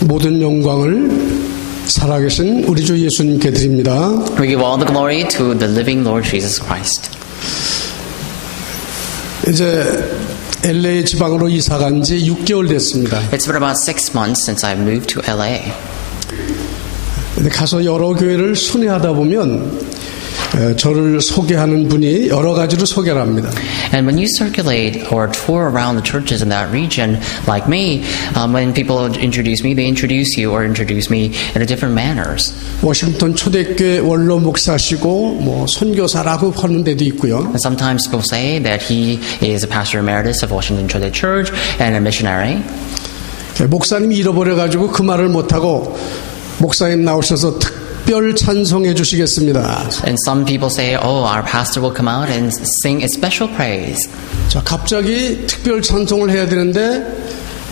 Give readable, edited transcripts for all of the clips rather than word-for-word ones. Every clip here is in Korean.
모든 영광을 살아계신 우리 주 예수님께 드립니다. We give all the glory to the living Lord Jesus Christ. 이제 LA 지방으로 이사 간 지 6개월 됐습니다. It's been about 6 months since I moved to LA. 가서 여러 교회를 순회하다 보면 저를 소개하는 분이 여러 가지로 소개를 합니다. And when you circulate or tour around the churches in that region, like me, when people introduce me, they introduce you or introduce me in a different manners. 워싱턴 초대교회 원로 목사시고 뭐 선교사라고 하는 데도 있고요. And sometimes people say that he is a pastor emeritus of Washington Chodae Church and a missionary. 목사님이 잃어버려가지고 그 말을 못하고 목사님 나오셔서 특별 찬송해 주시겠습니다. And some people say, oh, our pastor will come out and sing a special praise. 자, 갑자기 특별 찬송을 해야 되는데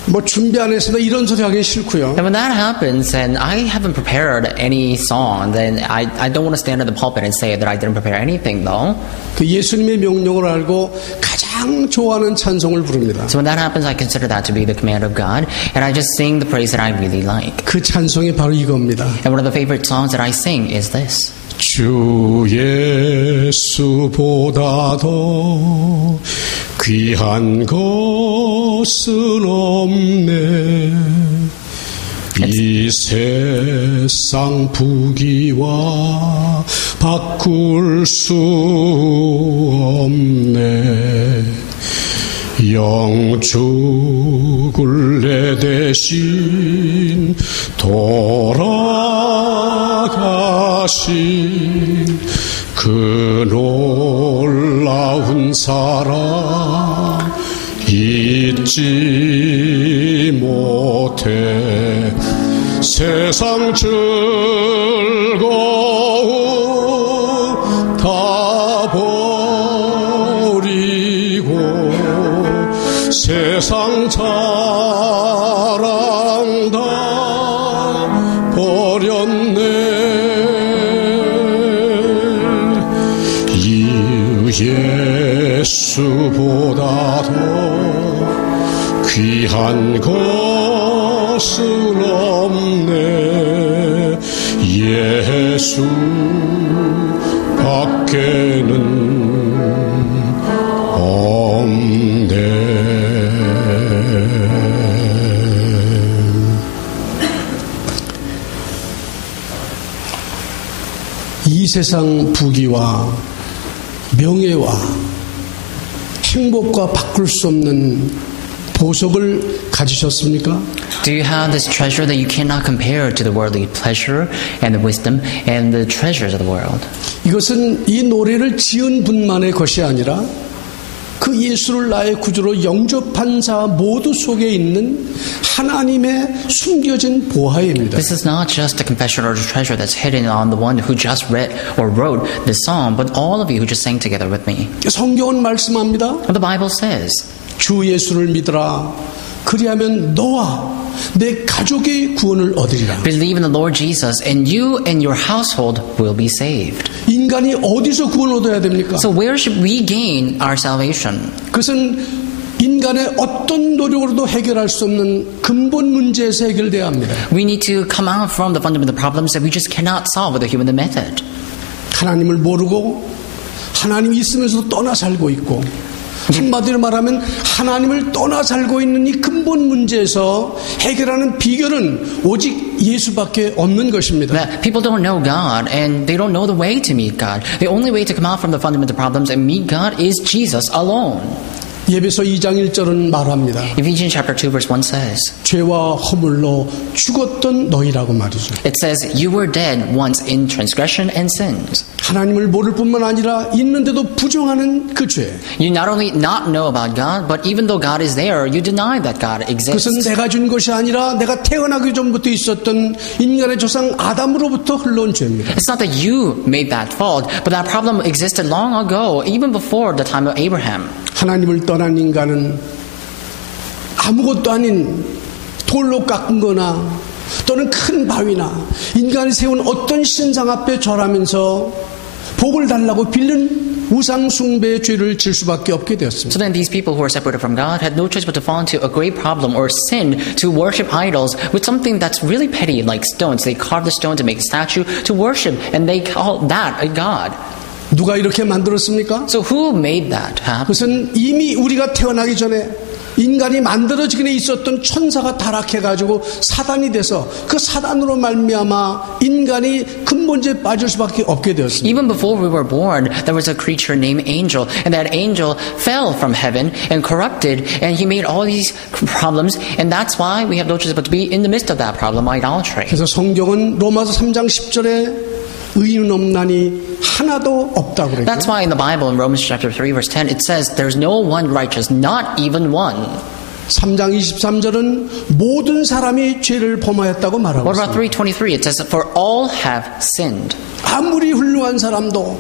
뭐 준비 안 했습니다. 이런 소리 하기 싫고요. And when that happens and I haven't prepared any song, then I don't want to stand at the pulpit and say that I didn't prepare anything though. 그 예수님의 명령을 알고 가장 좋아하는 찬송을 부릅니다. So when that happens, I consider that to be the command of God, and I just sing the praise that I really like. 그 찬송이 바로 이겁니다. And one of the favorite songs that I sing is this. 주 예수보다도 귀한 것은 없네. 이 세상 부귀와 바꿀 수 없네. 영축을 내 대신 돌아가신 그 놀라운 사랑 잊지 못해. 세상 즐거움 다 버리고 세상 자랑 다 버렸네. 이 예수보다도 귀한 것은 없네. 예수 밖에는 없네. 이 세상 부귀와 명예와 행복과 바꿀 수 없는 보석을 가지셨습니까? Do you have this treasure that you cannot compare to the worldly pleasure and the wisdom and the treasures of the world? 이것은 이 노래를 지은 분만의 것이 아니라 그 예수를 나의 구주로 영접한 자 모두 속에 있는 하나님의 숨겨진 보화입니다. This is not just a confession or a treasure that's hidden on the one who just read or wrote this song, but all of you who just sang together with me. 성경은 말씀합니다. The Bible says, 주 예수를 믿으라. 그리하면 너와 내 가족의 구원을 얻으리라. Believe in the Lord Jesus, and you and your household will be saved. 인간이 어디서 구원을 얻어야 됩니까? So where should we gain our salvation? 그것은 인간의 어떤 노력으로도 해결할 수 없는 근본 문제에서 해결돼야 합니다. We need to come out from the fundamental problems that we just cannot solve with a human method. 하나님을 모르고 하나님이 있으면서도 떠나 살고 있고, 한마디로 말하면 하나님을 떠나 살고 있는 이 근본 문제에서 해결하는 비결은 오직 예수밖에 없는 것입니다. That people don't know God and they don't know the way to meet God. The only way to come out from the fundamental problems and meet God is Jesus alone. 예배서 2장 1절은 말합니다. Ephesians chapter 2 verse 1 says, 죄와 허물로 죽었던 너희라고 말이죠. it says, you were dead once in transgression and sins. 하나님을 모를 뿐만 아니라 있는데도 부정하는 그 죄. You not only not know about God, but even though God is there, you deny that God exists. 그것은 내가 준 것이 아니라 내가 태어나기 전부터 있었던 인간의 조상 아담으로부터 흘러온 죄입니다. It's not that you made that fault, but that problem existed long ago, even before the time of Abraham. 하나님을 떠난 인간은 아무것도 아닌 돌로 깎은 거나 또는 큰 바위나 인간이 세운 어떤 신상 앞에 절하면서 복을 달라고 빌는 우상 숭배의 죄를 질 수밖에 없게 So 되었습니다. then these people who are separated from God had no choice but to fall into a great problem or sin to worship idols with something that's really petty like stones. They carve the stone to make a statue to worship and they call that a God. 누가 이렇게 만들었습니까? So who made that happen? 그것은 이미 우리가 태어나기 전에 인간이 만들어지기 전에 있었던 천사가 타락해가지고 사단이 돼서 그 사단으로 말미암아 인간이 근본죄에 빠질 수밖에 없게 되었습니다. Even before we were born, there was a creature named Angel, and that angel fell from heaven and corrupted, and he made all these problems, and that's why we have no choice but to be in the midst of that problem, idolatry. 그래서 성경은 로마서 3장 10절에 의인은 없나니 하나도 없다고 그랬죠. That's why in the Bible, in Romans chapter 3, verse 10, it says, there's no one righteous, not even one. 3장 23절은 모든 사람이 죄를 범하였다고 말하고 What about 있습니다. 3:23? It says, for all have sinned. 아무리 훌륭한 사람도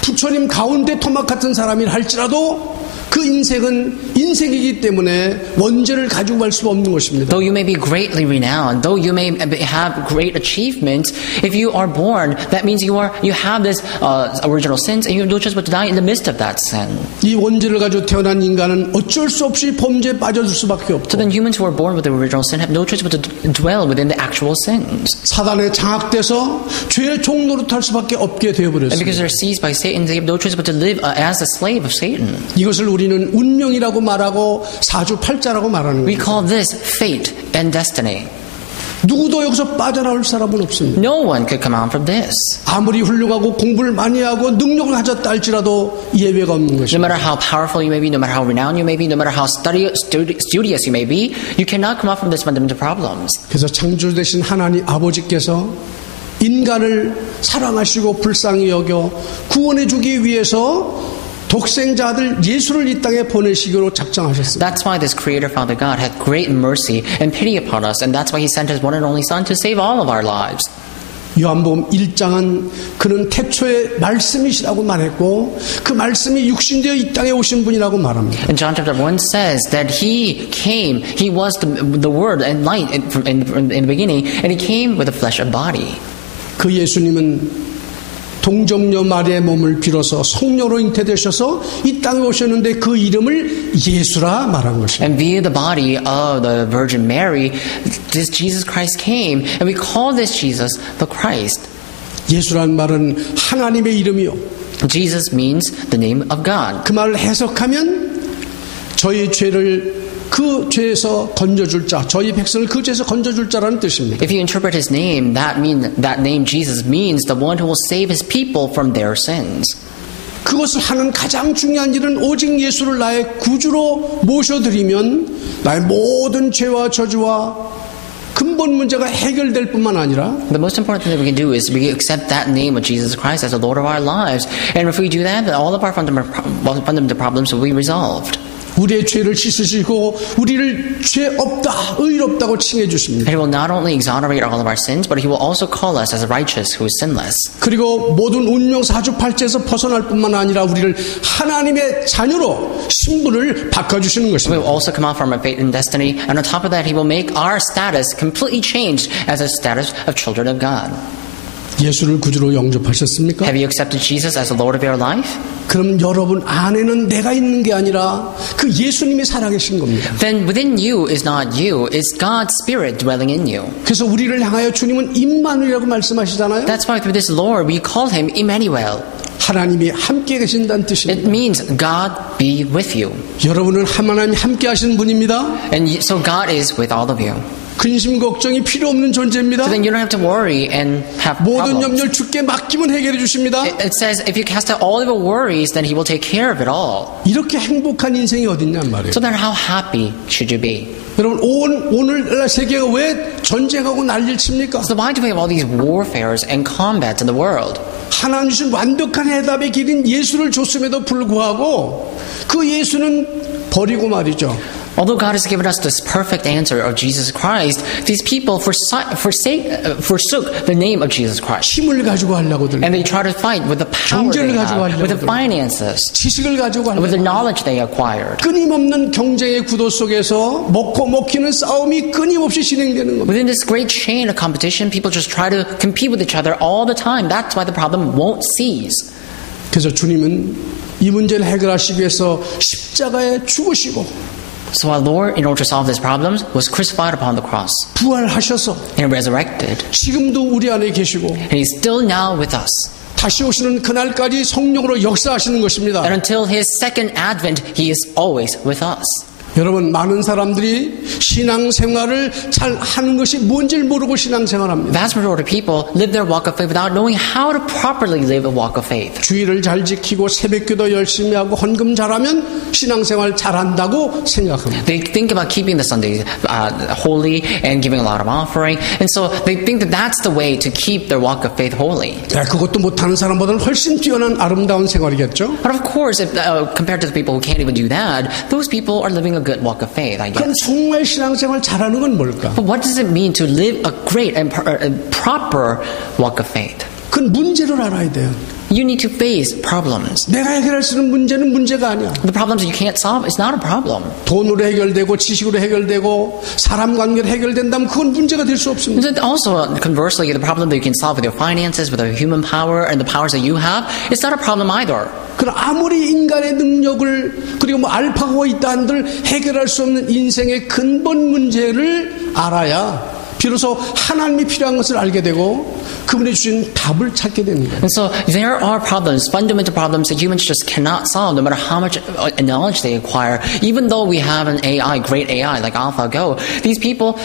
부처님 가운데 토막 같은 사람이 할지라도 그 인생은 인생이기 때문에 원죄를 가지고 갈 수 없는 것입니다. Though you may be greatly renowned, though you may have great achievements, if you are born, that means you have this original sins, and you have no choice but to die in the midst of that sin. 이 원죄를 가지고 태어난 인간은 어쩔 수 없이 범죄에 빠져들 수밖에 So 없고 then humans who are born with the original sin have no choice but to dwell within the actual sins. 사단에 장악돼서 죄의 종노릇 할 수밖에 없게 And 되어버렸습니다. because they're seized by Satan, they have no choice but to live as a slave of Satan. 이것을 우리는 운명이라고 말하고 사주팔자라고 말하는 We 거예요. call this fate and destiny. 누구도 여기서 빠져나올 사람은 없습니다. No one could come out from this. 아무리 훌륭하고 공부를 많이 하고 능력을 가졌다 할지라도 예외가 없는 No 것입니다. matter how powerful you may be, no matter how renowned you may be, no matter how studious you may be, you cannot come out from this fundamental problems. 그래서 창조되신 하나님 아버지께서 인간을 사랑하시고 불쌍히 여겨 구원해 주기 위해서 독생자 아들 예수를 이 땅에 보내시기로 작정하셨습니다. That's why this Creator Father God had great mercy and pity upon us, and that's why He sent His one and only Son to save all of our lives. 요한복음 1장은 그는 태초에 말씀이시라고 말했고 그 말씀이 육신되어 이 땅에 오신 분이라고 말합니다. And John chapter 1 says that He came, He was the Word and light in the beginning, and He came with a flesh and body. 그 예수님은 동정녀 마리아의 몸을 빌어서 성녀로 잉태되셔서 이 땅에 오셨는데 그 이름을 예수라 말한 것입니다. And via the body of the Virgin Mary, this Jesus Christ came, and we call this Jesus the Christ. 예수란 말은 하나님의 이름이요. Jesus means the name of God. 그 말을 해석하면 저희 죄를 그 죄에서 건져줄 자, 저희 백성을 그 죄에서 건져줄 자라는 뜻입니다. If you interpret His name, that name Jesus means the one who will save His people from their sins. 그것을 하는 가장 중요한 일은 오직 예수를 나의 구주로 모셔드리면 나의 모든 죄와 저주와 근본 문제가 해결될 뿐만 아니라 The most important thing we can do is we accept that name of Jesus Christ as the Lord of our lives. And if we do that, then all of our fundamental problems will be resolved. 우리의 죄를 씻으시고 우리를 죄 없다, 의롭다고 칭해 주십니다. And He will not only exonerate all of our sins, but He will also call us as righteous who is sinless. 그리고 모든 운명 사주팔자에서 벗어날 뿐만 아니라 우리를 하나님의 자녀로 신분을 바꿔주시는 We 것입니다. will also come out from our fate and destiny, and on top of that, He will make our status completely changed as a status of children of God. 예수를 구주로 영접하셨습니까? Have you accepted Jesus as the Lord of your life? 그럼 여러분 안에는 내가 있는 게 아니라 그 예수님이 살아계신 겁니다. Then within you is not you, it's God's Spirit dwelling in you. 그래서 우리를 향하여 주님은 임마누엘이라고 말씀하시잖아요. That's why through this Lord we call Him Emmanuel. 하나님이 함께 계신다는 It 뜻입니다. means God be with you. 여러분은 하나님이 함께 하시는 분입니다. And so God is with all of you. 근심 걱정이 필요 없는 존재입니다. So then you don't have to worry and have 모든 problems. 염려를 주께 맡기면 해결해 주십니다. It says if you cast out all of your worries, then He will take care of it all. 이렇게 행복한 인생이 어딨냔 말이에요. So then how happy should you be? 여러분 오늘날 세계가 왜 전쟁하고 난리를 칩니까? So why do we have all these warfares and combats in the world? 하나님 주신 완벽한 해답의 길인 예수를 줬음에도 불구하고 그 예수는 버리고 말이죠. Although God has given us this perfect answer of Jesus Christ, these people forsook the name of Jesus Christ. 힘을 가지고 하려고 들고 And they try to fight with the power 경제를 they 가지고 have, with the 하려고 finances, 지식을 가지고 with the 하려고 knowledge they acquired. 끊임없는 경쟁의 구도 속에서 먹고 먹히는 싸움이 끊임없이 진행되는 겁니다. Within this great chain of competition, people just try to compete with each other all the time. That's why the problem won't cease. 그래서 주님은 이 문제를 해결하시기 위해서 십자가에 죽으시고 So our Lord, in order to solve these problems, was crucified upon the cross 부활하셔서 and resurrected. 지금도 우리 안에 계시고 And He's still now with us. 다시 오시는 그날까지 성령으로 역사하시는 것입니다. And until His second advent, He is always with us. 여러분, 많은 사람들이 신앙생활을 잘 하는 것이 뭔지를 모르고 신앙생활합니다. Vast majority of people live their walk of faith without knowing how to properly live a walk of faith. 주의를 잘 지키고 새벽기도 열심히 하고 헌금 잘하면 신앙생활 잘한다고 생각합니다. They think about keeping the Sundays holy and giving a lot of offering. And so they think that that's the way to keep their walk of faith holy. 그것도 못하는 사람보다는 훨씬 뛰어난 아름다운 생활이겠죠. But of course, if, compared to the people who can't even do that, those people are living a good walk of faith, I 그럼 guess. 정말 신앙생활 잘하는 건 뭘까? But what does it mean to live a great and proper walk of faith? 그건 문제를 알아야 돼요. You need to face problems. 내가 해결할 수 있는 문제는 문제가 아니야. The problems you can't solve is not a problem. 돈으로 해결되고 지식으로 해결되고 사람 관계로 해결된다면 그건 문제가 될 수 없습니다. Also, conversely, the problem that you can solve with your finances, with your human power, and the powers that you have, it's not a problem either. 그러나 아무리 인간의 능력을 그리고 뭐 알파고가 있다 한들 해결할 수 없는 인생의 근본 문제를 알아야 비로소 하나님이 필요한 것을 알게 되고 그분이 주신 답을 찾게 되는 거예요. And so there are problems, fundamental problems that humans just cannot solve no matter how much knowledge they acquire. Even though we have an AI, great AI like AlphaGo, these people,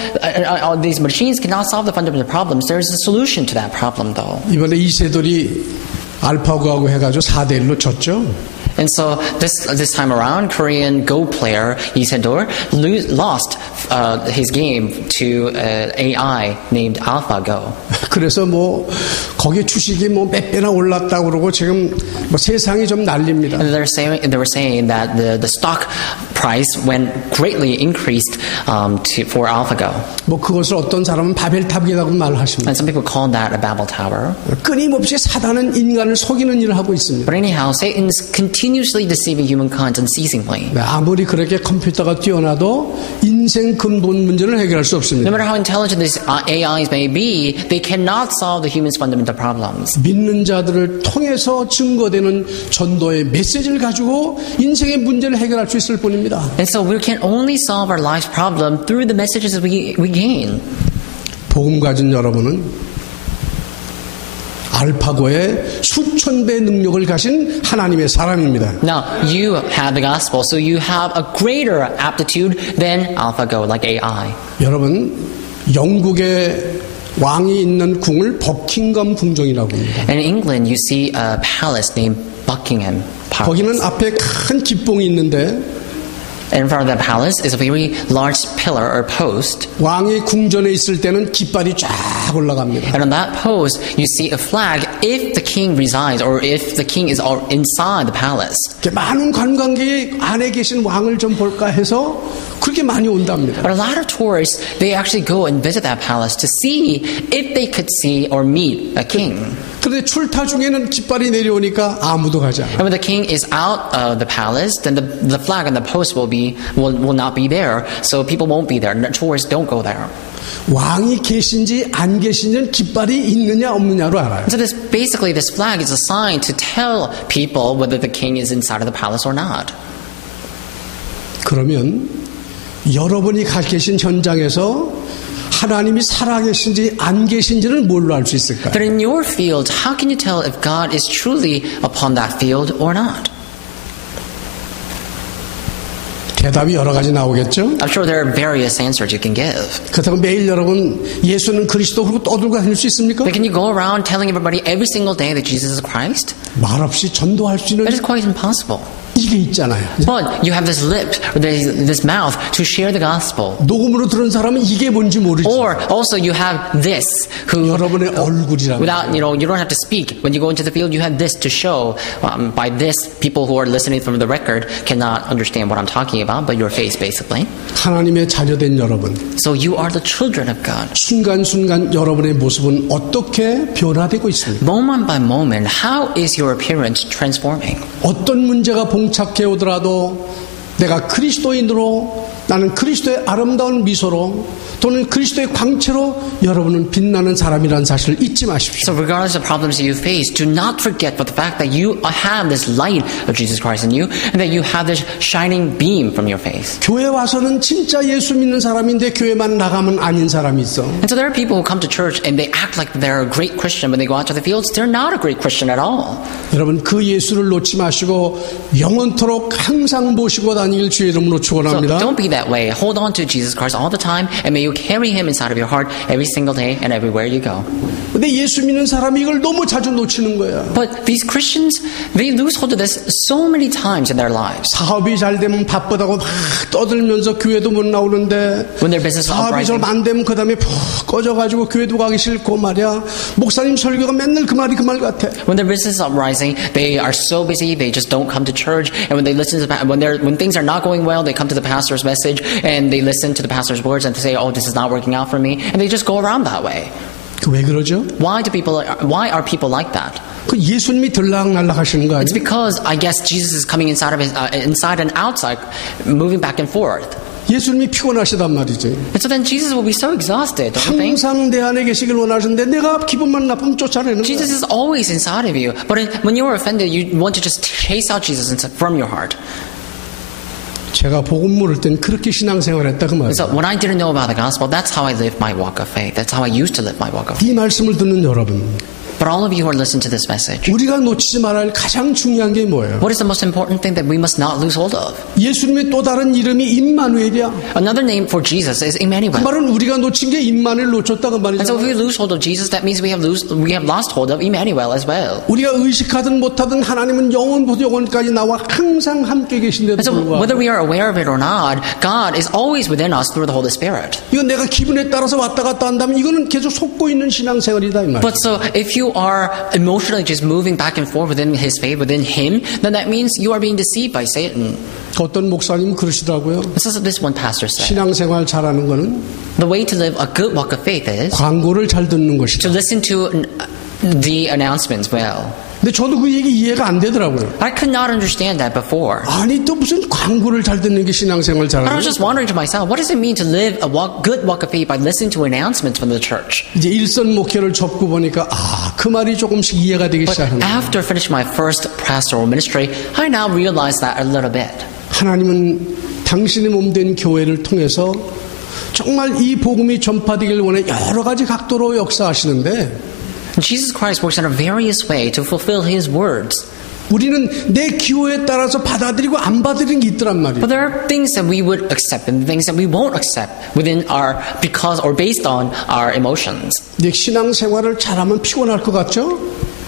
these machines cannot solve the fundamental problems. There is a solution to that problem though. 이번에 이세돌이 알파고하고 해가지고 4대1로 졌죠. And so this time around, Korean Go player Lee Se-dol lost his game to AI named AlphaGo. 그래서 뭐 거기 주식이 뭐 몇 배나 올랐다고 그러고 지금 뭐 세상이 좀 난립니다. And they were saying that the stock price went greatly increased for AlphaGo. 뭐 그것을 어떤 사람은 바벨탑이라고 말하십니다. And some people call that a Babel Tower. 끊임없이 사단은 인간을 속이는 일을 하고 있습니다. But anyhow, Satan's continuously deceiving humankind unceasingly. 아무리 그렇게 컴퓨터가 뛰어나도 인생 근본 문제를 해결할 수 없습니다. No matter how intelligent these AIs may be, they cannot solve the human's fundamental problems. 믿는 자들을 통해서 증거되는 전도의 메시지를 가지고 인생의 문제를 해결할 수 있을 뿐입니다. And so we can only solve our life's problem through the messages that we gain. 복음 가진 여러분은 알파고의 수천 배 능력을 가진 하나님의 사람입니다. Now, you have the gospel, so you have a greater aptitude than AlphaGo, like AI. 여러분, 영국의 왕이 있는 궁을 버킹엄 궁정이라고 합니다. And in England, you see a palace named Buckingham Palace. 거기는 앞에 큰 기봉이 있는데 In front of the palace is a very large pillar or post. 왕이 궁전에 있을 때는 깃발이 쫙 올라갑니다. And on that post, you see a flag if the king resides or if the king is inside the palace. 많은 관광객이 안에 계신 왕을 좀 볼까 해서 그렇게 많이 온답니다. But a lot of tourists, they actually go and visit that palace to see if they could see or meet a king. 그런데 출타 중에는 깃발이 내려오니까 아무도 가지 않아요. And when the king is out of the palace, then the flag on the post will not be there. So people won't be there. Tourists don't go there. 왕이 계신지 안 계신지는 깃발이 있느냐 없느냐로 알아요. So basically this flag is a sign to tell people whether the king is inside of the palace or not. 그러면 여러분이 가 계신 현장에서 하나님이 살아계신지 안 계신지는 뭘로 알 수 있을까요? But in your field, how can you tell if God is truly upon that field or not? 대답이 여러 가지 나오겠죠? I'm sure there are various answers you can give. 그렇다고 매일 여러분 예수는 그리스도 그러고 떠들고 다닐 수 있습니까? But can you go around telling everybody every single day that Jesus is Christ? 말없이 전도할 수 있는 That is quite impossible. 이게 있잖아요. But you have this lip, or this mouth to share the gospel. 녹음으로 들은 사람은 이게 뭔지 모르지. Or also you have this, who 여러분의 얼굴이라고. without you don't have to speak. When you go into the field, you have this to show. By this, people who are listening from the record cannot understand what I'm talking about, but your face, basically. 하나님의 자녀된 여러분. So you are the children of God. 순간순간 여러분의 모습은 어떻게 변화되고 있습니까? Moment by moment, how is your appearance transforming? 어떤 문제가 봉착해 오더라도 내가 그리스도인으로 나는 그리스도의 아름다운 미소로 또는 그리스도의 광채로 여러분은 빛나는 사람이라는 사실을 잊지 마십시오. So regardless of problems that you face, do not forget about the fact that you have this light of Jesus Christ in you and that you have this shining beam from your face. 교회 와서는 진짜 예수 믿는 사람인데 교회만 나가면 아닌 사람이 있어. And so there are people who come to church and they act like they're a great Christian. When they go out to the fields, they're not a great Christian at all. 여러분 그 예수를 놓지 마시고 영원토록 항상 모시고 다니길 주의 이름으로 So 축원합니다. don't be that way. Hold on to Jesus Christ all the time and may you carry him inside of your heart every single day and everywhere you go. 근데 예수 믿는 사람이 이걸 너무 자주 놓치는 거야. But these Christians, they lose hold of this so many times in their lives. 사업이 잘 되면 바쁘다고 막 떠들면서 교회도 못 나오는데 When their business is 사업이 좀 uprising, 안 되면 그 다음에 푹 꺼져가지고 교회도 가기 싫고 말이야. 목사님 설교가 맨날 그 말이 그 말 같아. when their business is uprising, they are so busy they just don't come to church. And when they listen to when things are not going well, they come to the pastor's message and they listen to the pastor's words and they say, "Oh, this is not working out for me," and they just go around that way. 왜 그러죠? Why are people like that? 그 예수님이 들락날락 하시는 거 It's 아니에요? because I guess Jesus is coming inside and outside, moving back and forth. 예수님이 피곤하시단 말이지. And so then Jesus will be so exhausted, don't you think? 항상 내 안에 계시길 원하시는데 내가 기분만 나쁘면 쫓아내는 거야. Jesus is always inside of you. But when you are offended, you want to just chase out Jesus from your heart. 제가 복음 모를 땐 그렇게 신앙생활했다 그 And so 말이에요. when I didn't know about the gospel, that's how I lived my walk of faith. That's how I used to live my walk of faith. 이 말씀을 듣는 여러분, But all of you who are listening to this message, 우리가 놓치지 말아야 할 가장 중요한 게 뭐예요? what is the most important thing that we must not lose hold of? 예수님의 또 다른 이름이 임마누엘이야. Another name for Jesus is 그 Emmanuel. 말은 우리가 놓친 게 임마누엘 놓쳤다 그 And so if we 말이죠. lose hold of Jesus, that means we have lost hold of Emmanuel as well. 우리가 의식하든 못하든 하나님은 영원부터 영원까지 나와 항상 함께 계신데도 And so whether 불구하고 we are aware of it or not, God is always within us through the Holy Spirit. 이건 내가 기분에 따라서 왔다 갔다 한다면 이거는 계속 속고 있는 신앙생활이다 이 말이에요. But so if you are emotionally just moving back and forth within His faith, within Him, then that means you are being deceived by Satan. 어떤 목사님 그러시더라고요. This is what this one pastor said. 신앙생활 잘하는 거는 The way to live a good walk of faith is 광고를 잘 듣는 to 것이다. listen to the announcements well. 근데 저도 그 얘기 이해가 안 되더라고요. I could not understand that before. 아니 또 무슨 광고를 잘 듣는 게 신앙생활 But I 잘하는 was just wondering to myself, what does it mean to live a good walk of faith by listening to announcements from the church? 이제 일선 목회를 접고 보니까 그 말이 조금씩 이해가 되기 But 시작합니다. after finishing my first pastoral ministry, I now realize that a little bit. 하나님은 당신의 몸된 교회를 통해서 정말 이 복음이 전파되길 원해 여러 가지 각도로 역사하시는데 Jesus Christ works in a various way to fulfill His words. 우리는 내 기호에 따라서 받아들이고 안 받아들이는 게 있더란 말이에요. But there are things that we would accept and things that we won't accept within our because or based on our emotions. 내 신앙생활을 잘하면 피곤할 것 같죠?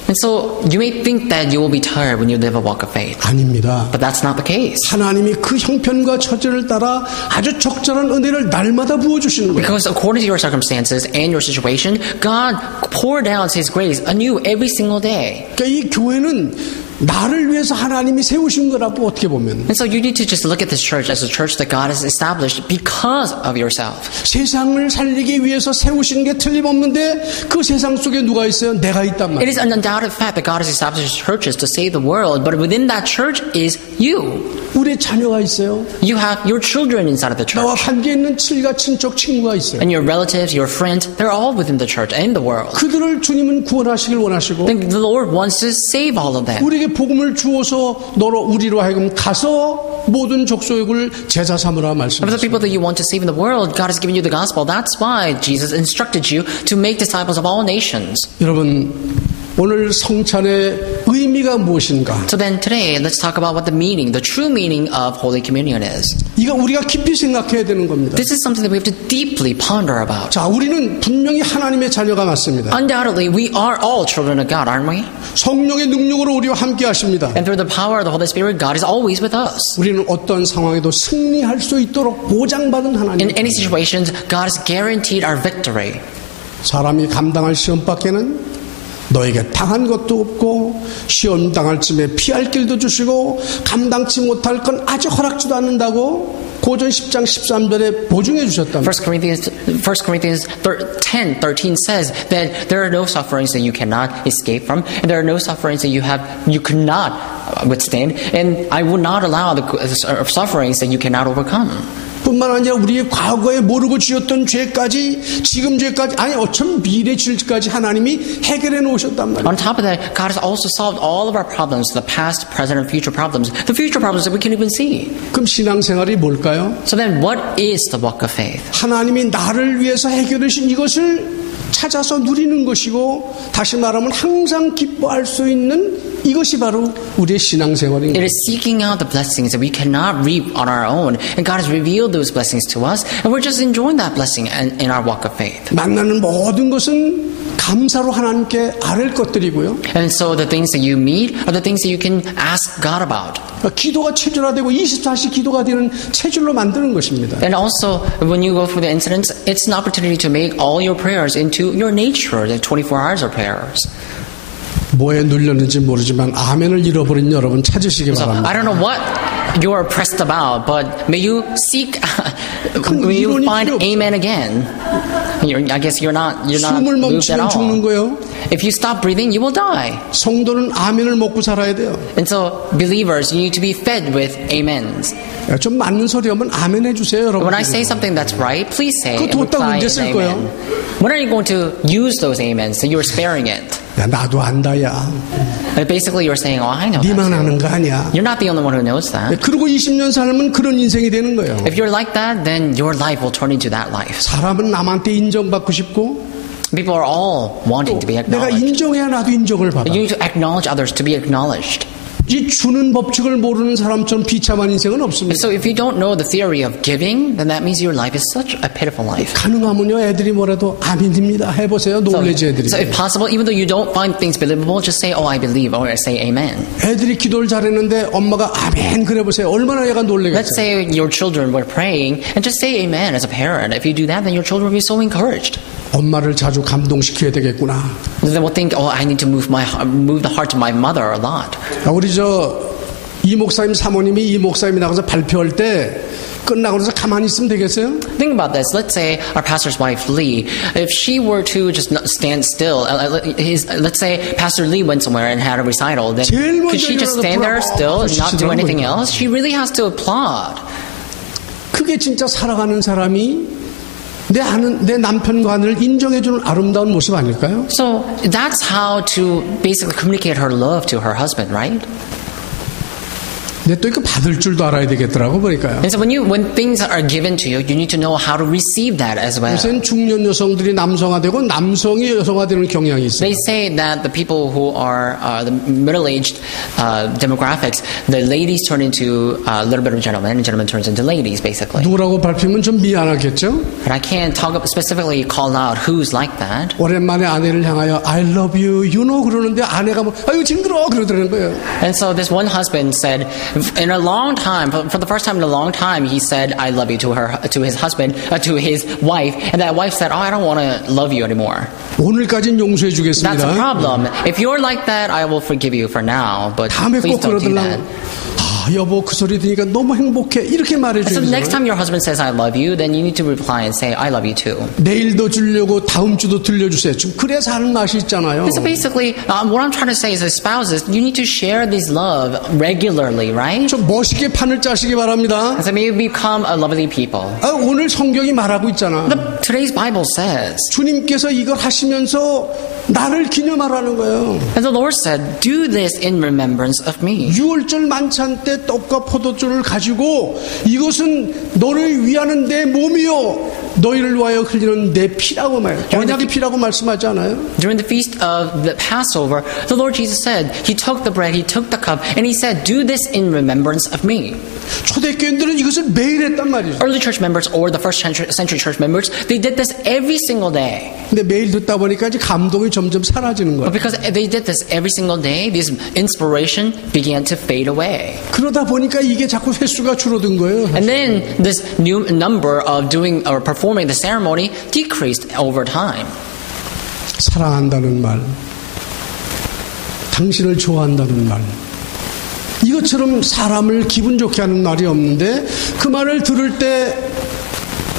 And so you may think that you will be tired when you live a walk of faith. 아닙니다. But that's not the case. 하나님이 그 형편과 처지를 따라 아주 적절한 은혜를 날마다 부어주시는 거예요. Because according to your circumstances and your situation, God poured out His grace anew every single day. 그러니까 이 교회는 나를 위해서 하나님이 세우신 거라고 어떻게 보면 And so you need to just look at this church as a church that God has established because of yourself. 세상을 살리기 위해서 세우신 게 틀림없는데 그 세상 속에 누가 있어요? 내가 있단 It 말이에요. is an undoubted fact that God has established churches to save the world, but within that church is you. 우리 자녀가 있어요. You have your children inside of the 나와 church. 함께 있는 친가 친척 친구가 있어요. And your relatives, your friends, they're all within the church and the world. 그들을 주님은 구원하시길 원하시고 Then the Lord wants to save all of them. 우리에게 복음을 주어서 너로 우리로 하여금 가서 모든 족속을 제자 삼으라 And for the 말씀하셨어요. people that you want to save in the world, God has given you the gospel. That's why Jesus instructed you to make disciples of all nations. 여러분 오늘 성찬의 의미가 무엇인가? So then today, let's talk about what the true meaning of Holy Communion is. 이거 우리가 깊이 생각해야 되는 겁니다. This is something that we have to deeply ponder about. 자, 우리는 분명히 하나님의 자녀가 맞습니다. Undoubtedly, we are all children of God, aren't we? 성령의 능력으로 우리와 함께 하십니다. And through the power of the Holy Spirit, God is always with us. 우리는 어떤 상황에도 승리할 수 있도록 보장받은 하나님. In any situations, God has guaranteed our victory. 사람이 감당할 시험 밖에는 너에게 당한 것도 없고 시험 당할 쯤에 피할 길도 주시고 감당치 못할 건 아직 허락지도 않는다고 고전 10장 13절에 보증해 주셨답니다. 1 Corinthians 10:13 says that there are no sufferings that you cannot escape from, and there are no sufferings that you could not withstand, and I will not allow the sufferings that you cannot overcome. 뿐만 아니라 우리의 과거에 모르고 지었던 죄까지 지금 죄까지 아니 어쩜 미래 질까지 하나님이 해결해 놓으셨단 말이에요. On top of that, God has also solved all of our problems, the past, present, and future problems. The future problems that we can't even see. 그럼 신앙생활이 뭘까요? So then what is the walk of faith? 하나님이 나를 위해서 해결해 주신 이것을 찾아서 누리는 것이고 다시 말하면 항상 기뻐할 수 있는 이것이 바로 우리의 신앙생활인 It 거예요. is seeking out the blessings that we cannot reap on our own. And God has revealed those blessings to us. And we're just enjoying that blessing in our walk of faith. 만나는 모든 것은 감사로 하나님께 아뢰을 것들이고요. And so the things that you meet are the things that you can ask God about. 기도가 체질화되고 24시 기도가 되는 체질로 만드는 것입니다. And also, when you go through the incidents, it's an opportunity to make all your prayers into your nature, the 24 hours of prayers. 뭐에 눌렸는지 모르지만 아멘을 잃어버린 여러분 찾으시기 So, 바랍니다. I don't know what you're pressed about, but may you seek, may you find amen again. I guess you're not 숨을 moved at 멈추면 죽는 all. 거예요. If you stop breathing, you will die. 성도는 아멘을 먹고 살아야 돼요. And so, believers, you need to be fed with amens. 좀 맞는 소리 하면 아멘 해주세요, 여러분. When I say something that's right, please say 그거 and 뒀다 reply 언제 with 쓸 거예요? amen. When are you going to use those amens? So you're sparing it. 야, 나도 안다야. And basically, you're saying, "Oh, I know that." 니만 too." 아는 거 아니야. You're not the only one who knows that. 그리고 20년 살면 그런 인생이 되는 거예요. If you're like that, then your life will turn into that life. 사람은 남한테 인정받고 싶고 People are all wanting to be 내가 acknowledged. 인정해야 나도 인정을 받아. You need to acknowledge others to be acknowledged. 이 주는 법칙을 모르는 사람처럼 비참한 인생은 And 없습니다. so if you don't know the theory of giving, then that means your life is such a pitiful life. 가능하면요 애들이 뭐라도 아멘입니다 해보세요. 놀래지 애들이. So if possible, even though you don't find things believable, just say, "Oh, I believe," or say amen. 애들이 기도를 잘했는데 엄마가 아멘 그래보세요. 얼마나 얘가 Let's 놀래겠어요. say your children were praying and just say amen as a parent. If you do that, then your children will be so encouraged. 엄마를 자주 감동시켜야 되겠구나. Then they will think, "Oh, I need to move the heart of my mother a lot." 우리 이 목사님 사모님이 이 목사님이 나가서 발표할 때 끝나고 나서 가만히 있으면 되겠어요? Think about this. Let's say our pastor's wife, Lee, if she were to just stand still, let's say Pastor Lee went somewhere and had a recital, then could she just stand there still and not do anything else? She really has to applaud. 그게 진짜 살아가는 사람이 내 남편과 아내를 인정해주는 아름다운 모습 아닐까요? So that's how to basically communicate her love to her husband, right? 근데 또 이거 받을 줄도 알아야 되겠더라고 보니까요. And so when things are given to you, you need to know how to receive that as well. 요새는 중년 여성들이 남성화되고 남성이 여성화되는 경향이 있어요. They say that the people who are the middle-aged demographics, the ladies turn into a little bit of gentlemen, and gentlemen turns into ladies, basically. 누구라고 발표하면 좀 미안하겠죠? And I can't specifically call out who's like that. 오랜만에 아내를 향하여 I love you, you know 그러는데 아내가 뭐 아유 징그러워 그러더라는 거예요. And so this one husband said, in a long time, for the first time in a long time, he said, "I love you" to his husband, to his wife, and that wife said, "Oh, I don't want to love you anymore." 오늘까지는 용서해 That's a 주겠습니다. problem. If you're like that, I will forgive you for now, but 다음에 please 꼭 don't do that. 그러더라고. 여보 그 소리 들으니까 너무 행복해 이렇게 So 말해줘야 the next 돼요. time your husband says, "I love you," then you need to reply and say, "I love you too." 내일도 주려고 다음 주도 들려주세요. 좀 그래야 사는 맛이 있잖아요. So basically, what I'm trying to say is, as spouses, you need to share this love regularly, right? 좀 멋있게 판을 짜시기 바랍니다. So may you become a lovely people. 오늘 성경이 말하고 있잖아. Today's Bible says, 주님께서 이걸 하시면서 나를 기념하라는 거예요. and the Lord said, "Do this in remembrance of me." 6월절 만찬 때 떡과 포도주를 가지고 이것은 너를 위하는 내 몸이요 너희를 위하여 흘리는 내 피라고 말해요. 언약의 피라고 말씀하지 않아요? During the feast of the Passover, the Lord Jesus said, He took the bread, He took the cup, and He said, "Do this in remembrance of me." 초대교인들은 이것을 매일 했단 말이죠. Early church members or the first century church members, they did this every single day. 근데 매일 듣다 보니까 이제 감동이 점점 사라지는 But 거예요. because they did this every single day, this inspiration began to fade away. 그러다 보니까 이게 자꾸 횟수가 줄어든 거예요. And then this new number of doing or performing the ceremony decreased over time. 사랑한다는 말, 당신을 좋아한다는 말, 이것처럼 사람을 기분 좋게 하는 말이 없는데 그 말을 들을 때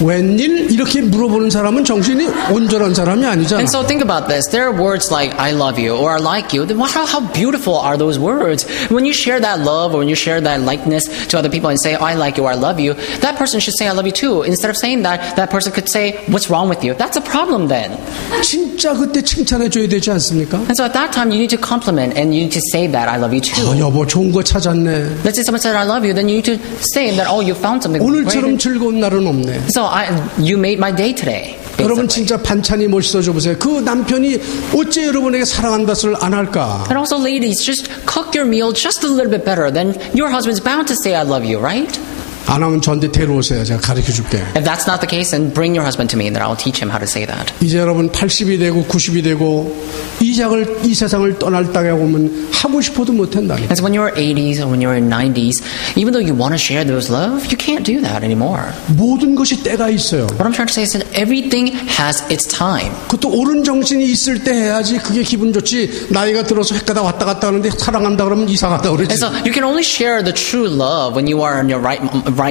웬일? 이렇게 물어보는 사람은 정신이 온전한 사람이 아니잖아. And so think about this. There are words like I love you or I like you. Then how beautiful are those words? When you share that love or when you share that likeness to other people and say, oh, I like you or I love you, that person should say I love you too. Instead of saying that, that person could say, what's wrong with you? That's a problem then. 진짜 그때 칭찬해줘야 되지 않습니까? And so at that time, you need to compliment and you need to say that I love you too. 여보 좋은 거 찾았네. Let's say someone said I love you, then you need to say that, oh, you found something 오늘처럼 great. 즐거운 날은 없네. So you made my day today. 여러분 basically. 진짜 반찬이 멋있어져 보세요. 그 남편이 어째 여러분에게 사랑한다 소리를 안 할까? And also, ladies, just cook your meal just a little bit better. Then your husband's bound to say I love you, right? 안 하면 저한테 데려오세요. 제가 가르쳐 줄게요. If that's not the case, then bring your husband to me and then I'll teach him how to say that. 이제 여러분 80이 되고 90이 되고 이 세상을 떠날 때가 오면 하고 싶어도 못한다. And so when you're 80s or when you're in 90s, even though you want to share those love, you can't do that anymore. 모든 것이 때가 있어요. What I'm trying to say is that everything has its time. 그것도 옳은 정신이 있을 때 해야지 그게 기분 좋지. 나이가 들어서 헷가다 왔다 갔다 하는데 사랑한다 그러면 이상하다 그러지. And so you can only share the true love when you are in your right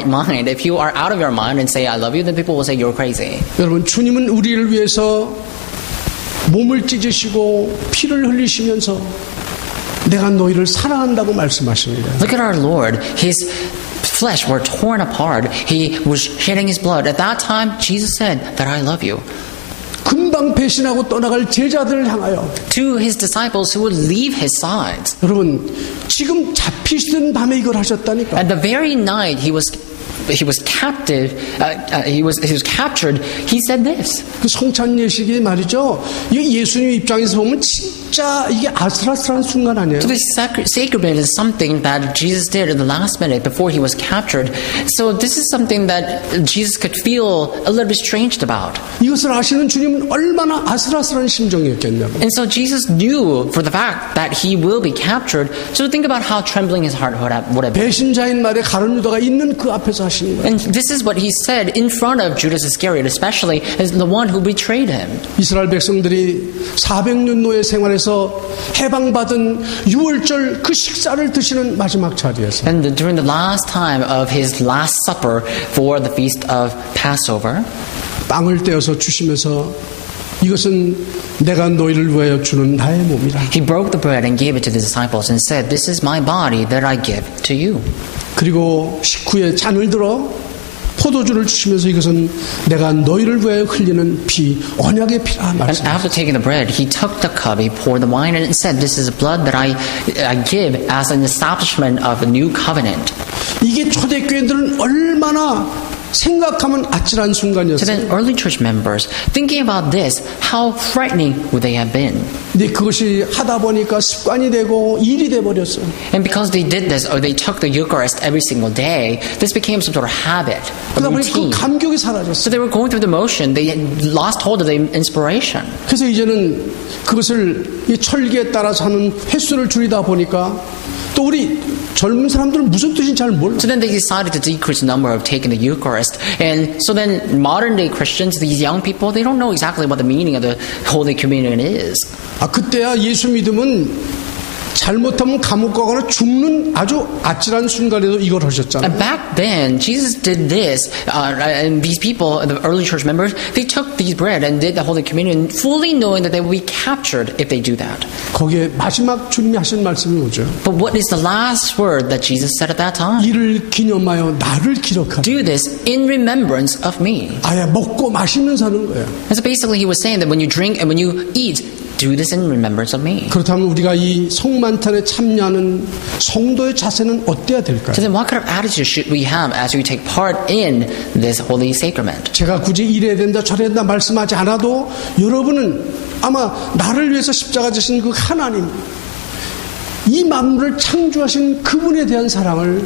mind. If you are out of your mind and say I love you, then people will say you're crazy. 여러분 주님은 우리를 위해서 몸을 찢으시고 피를 흘리시면서 내가 너희를 사랑한다고 말씀하십니다. Look at our Lord. His flesh were torn apart. He was shedding his blood. At that time, Jesus said that I love you. 금방 배신하고 떠나갈 제자들을 향하여 To his disciples who would leave his sides. 여러분 지금 잡히시던 밤에 이걸 하셨다니까. At the very night he was captive. He was captured. He said this. 그 성찬 예식이 말이죠. 이 예수님 입장에서 보면 진짜 이게 아슬아슬한 순간 아니에요. So this sacrament is something that Jesus did at the last minute before he was captured. So this is something that Jesus could feel a little bit strange about. 이것을 아시는 주님은 얼마나 아슬아슬한 심정이었겠냐고. And so Jesus knew for the fact that he will be captured. So think about how trembling his heart would have been. 배신자인 말에 가룟 유다가 있는 그 앞에서 하시는 거예요. And this is what he said in front of Judas Iscariot, especially as the one who betrayed him. 이스라엘 백성들이 400년 노예 생활에서 해방받은 6월절 그 식사를 드시는 마지막 자리에서 And during the last time of his last supper for the feast of Passover, 빵을 떼어서 주시면서 이것은 내가 너희를 위하여 주는 나의 몸이라. he broke the bread and gave it to the disciples and said, "This is my body that I give to you." 그리고 식후에 잔을 들어 포도주를 주시면서 이것은 내가 너희를 위하여 흘리는 피, 언약의 피라 And 말씀하셨습니다. after taking the bread, he took the cup, he poured the wine, and said, "This is blood that I give as an establishment of a new covenant." 이게 초대교인들은 얼마나 생각하면 아찔한 To 순간이었어요. the early church members, thinking about this, how frightening would they have been? 근데 그것이 하다 보니까 습관이 되고 일이 돼버렸어요. And because they did this, or they took the Eucharist every single day, this became some sort of habit, a 그러다 보니 그 routine. 감격이 So 사라졌어요. they were going through the motion, they lost hold of the inspiration. 그래서 이제는 그것을 이 철기에 따라서 하는 횟수를 줄이다 보니까 또 우리 젊은 사람들은 무슨 뜻인지 잘 몰라. So then they decided to decrease the number of taking the Eucharist. And so then modern day Christians, these young people, they don't know exactly what the meaning of the Holy Communion is. 그때야 예수 믿으면 잘못하면 감옥 가거나 죽는 아주 아찔한 순간에도 이걸 하셨잖아요. And back then, Jesus did this, and these people, the early church members, they took these bread and did the Holy Communion, fully knowing that they will be captured if they do that. 거기에 마지막 주님이 하신 말씀이 뭐죠? But what is the last word that Jesus said at that time? 이를 기념하여 나를 기록하라. Do this in remembrance of me. 아예 먹고 마시면 사는 거예요. And so basically he was saying that when you drink and when you eat, do this in remembrance of me. 그렇다면 우리가 이 성만찬에 참여하는 성도의 자세는 어때야 될까요? So then what kind of attitude should we have as we take part in this holy sacrament? 제가 굳이 이래야 된다 저래야 된다 말씀하지 않아도 여러분은 아마 나를 위해서 십자가 지신 그 하나님 이 만물을 창조하신 그분에 대한 사랑을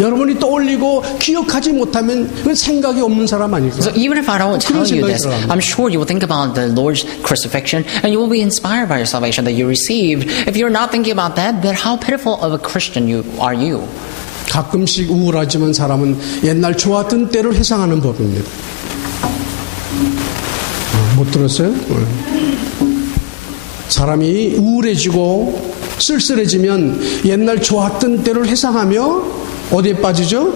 여러분이 떠올리고 기억하지 못하면 그건 생각이 없는 사람 아닐까요? So even if I don't tell you 생각이 this, 들어갑니다. I'm sure you will think about the Lord's crucifixion and you will be inspired by your salvation that you received. If you're not thinking about that, then how pitiful of a Christian are you? 가끔씩 우울하지만 사람은 옛날 좋았던 때를 회상하는 법입니다. 못 들었어요? 사람이 우울해지고 쓸쓸해지면 옛날 좋았던 때를 회상하며 어디에 빠지죠?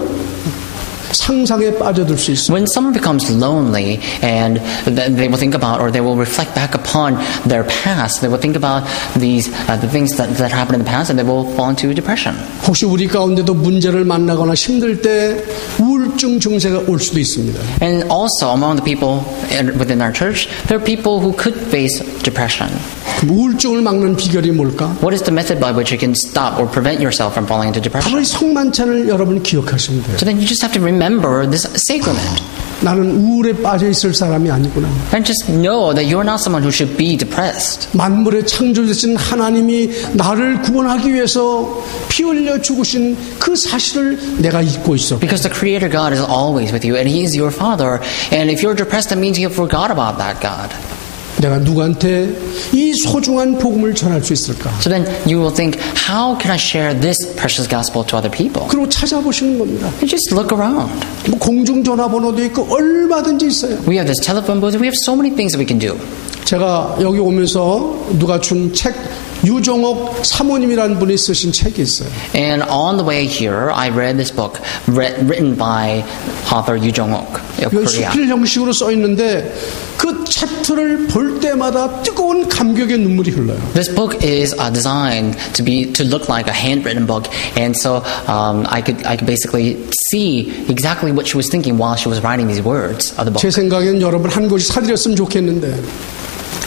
상상에 빠져들 수 있어요. When someone becomes lonely and they will think about, or they will reflect back upon their past, they will think about the things that happened in the past, and they will fall into depression. 혹시 우리 가운데도 문제를 만나거나 힘들 때 우울증 증세가 올 수도 있습니다. And also among the people within our church, there are people who could face depression. 그럼 우울증을 막는 비결이 뭘까? What is the method by which you can stop or prevent yourself from falling into depression? 바로 이 성만찬을 여러분 기억하시면 돼요. So then you just have to remember this sacrament. 나는 우울에 빠져 있을 사람이 아니구나. And just know that you're not someone who should be depressed. 만물의 창조주신 하나님이 나를 구원하기 위해서 피 흘려 죽으신 그 사실을 내가 잊고 있어. Because the Creator God is always with you, and He is your Father. And if you're depressed, that means you forgot about that God. 내가 누구한테 이 소중한 복음을 전할 수 있을까? So then you will think, how can I share this precious gospel to other people? 그리고 찾아보시는 겁니다. You just look around. 뭐 공중전화번호도 있고 얼마든지 있어요. We have this telephone booth. We have so many things that we can do. 제가 여기 오면서 누가 준 책 유종옥 사모님이라는 분이 쓰신 책이 있어요. And on the way here, I read this book written by author Yoo Jong-ok of 이건 Korea. 수필 형식으로 써 있는데 그 챕터를 볼 때마다 뜨거운 감격의 눈물이 흘러요. This book is designed to look like a handwritten book, and so I could basically see exactly what she was thinking while she was writing these words of the book. 제 생각엔 여러분 한 권씩 사드렸으면 좋겠는데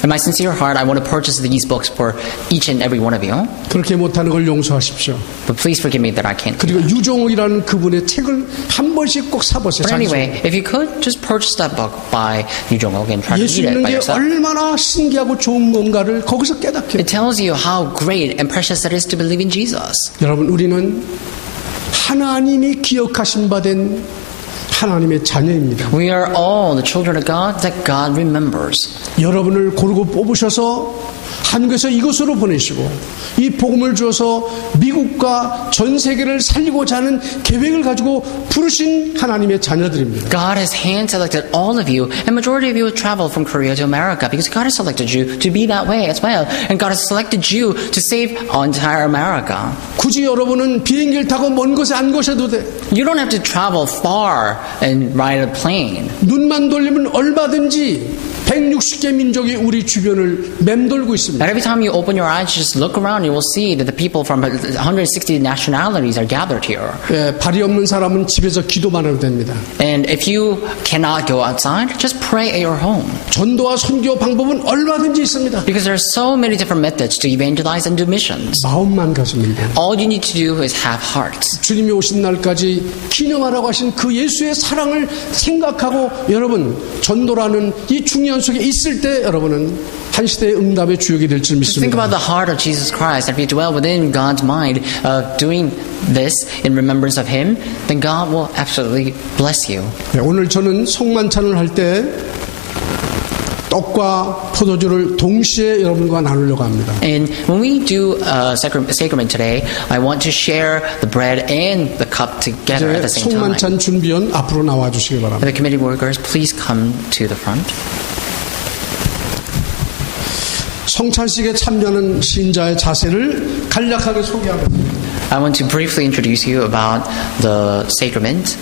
In my sincere heart, I want to purchase these books for each and every one of you. 그렇게 못하는 걸 용서하십시오. But please forgive me that I can't. 그리고 유종옥이라는 그분의 책을 한 번씩 꼭 사보세요. But anyway, if you could, just purchase that book by Yoo Jong-ok and try to 예수 read it 믿는 by 게 yourself. 얼마나 신기하고 좋은 건가를 거기서 깨닫게. It tells you how great and precious it is to believe in Jesus. 여러분 우리는 하나님이 기억하신 바 된 하나님의 자녀입니다. We are all the children of God that God remembers. 여러분을 고르고 뽑으셔서 한국에서 이곳으로 보내시고 이 복음을 주어서 미국과 전 세계를 살리고자 하는 계획을 가지고 부르신 하나님의 자녀들입니다. God has hand selected all of you, and majority of you have traveled from Korea to America because God has selected you to be that way as well, and God has selected you to save entire America. 굳이 여러분은 비행기를 타고 먼 곳에 안 가셔도 돼. You don't have to travel far and ride a plane. 눈만 돌리면 얼마든지 160개 민족이 우리 주변을 맴돌고 있습니다. And every time you open your eyes, just look around, you will see that the people from 160 nationalities are gathered here. 예, 발이 없는 사람은 집에서 기도만 해도 됩니다. And if you cannot go outside, just pray at your home. 전도와 선교 방법은 얼마든지 있습니다. Because there are so many different methods to evangelize and do missions. 마음만 가지면 돼요. All you need to do is have hearts. 주님이 오신 날까지 기념하라고 하신 그 예수의 사랑을 생각하고 여러분 전도라는 이 중요한 속에 있을 때 여러분은 한 시대의 응답의 주역이 될 줄 Just think about 믿습니다. the heart of Jesus Christ. If you dwell within God's mind of doing this in remembrance of Him, then God will absolutely bless you. 네, 오늘 저는 성만찬을 할 때 떡과 포도주를 동시에 여러분과 나누려고 합니다. And when we do sacrament today, I want to share the bread and the cup together at 이제 the same time. 성만찬 준비원 앞으로 나와 주시기 바랍니다. The committee workers, please come to the front. 성찬식에 참여하는 신자의 자세를 간략하게 소개하겠습니다. I want to briefly introduce you about the sacrament.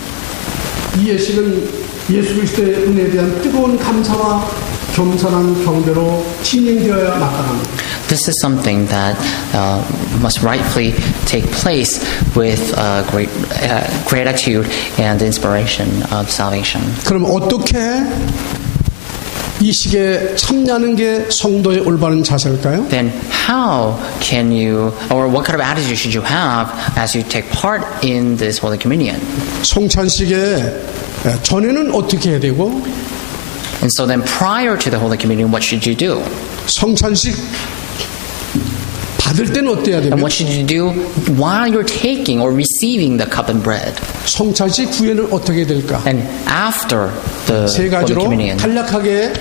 이 예식은 예수 그리스도의 은혜에 대한 뜨거운 감사와 겸손한 경배로 진행되어야 마땅합니다. This is something that must rightfully take place with great gratitude and inspiration of salvation. 그럼 어떻게 이 시기에 참여하는 게 성도의 올바른 자세일까요? Then how can you, or what kind of attitude should you have as you take part in this Holy Communion? 성찬식에 전에는 어떻게 해야 되고 And so then prior to the Holy Communion, what should you do? 성찬식 받을 때는 어때야 And 되며 what should you do while you're taking or receiving the cup and bread? 성찬식 후에는 어떻게 될까? And after the 세 Holy 가지로 Communion, 간략하게